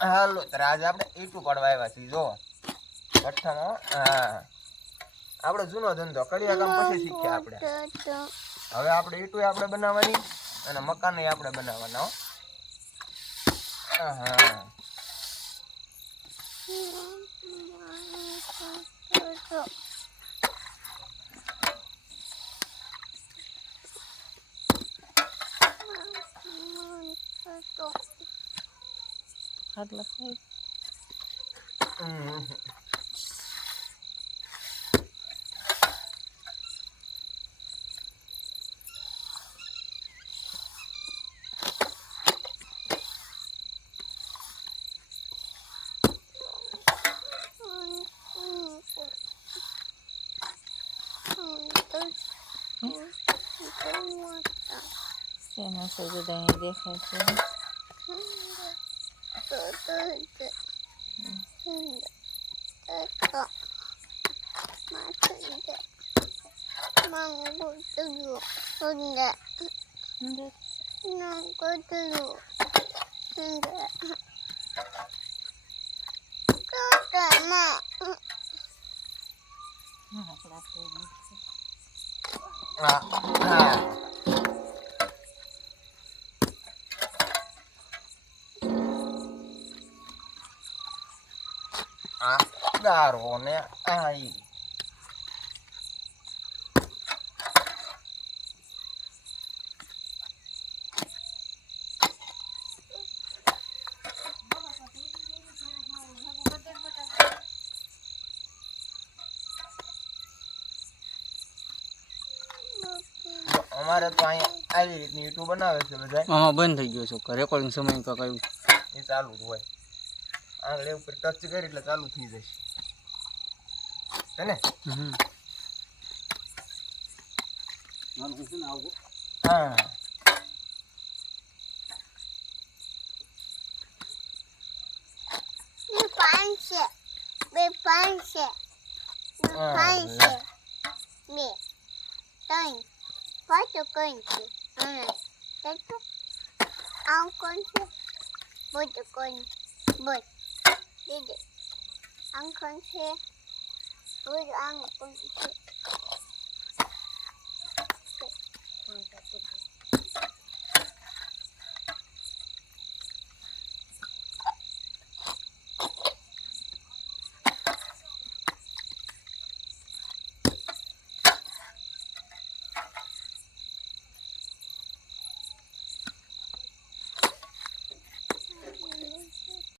હાલો ત્યારે આજે આપણે ઈટું પાડવા આવ્યા છીએ જો કઠ્ઠામાં હા આપણે જૂનો ધંધો કડિયા કામ પછી શીખ્યા આપણે હવે આપણે ઈટું આપણે બનાવવાની અને મકાન આપણે બનાવવાના હા એમાં સે બધા અહીં દેખાય છે ગારો ને આઈ અમારે તો અહીંયા આવી રીતની યુટ્યુબ બનાવે છે બધા આમાં બંધ થઈ ગયો છે રેકોર્ડિંગ સમય કાંક આવ્યું એ ચાલુ જ હોય આંગળી ઉપર ટચ કરી એટલે ચાલુ થઈ જશે હે ને હા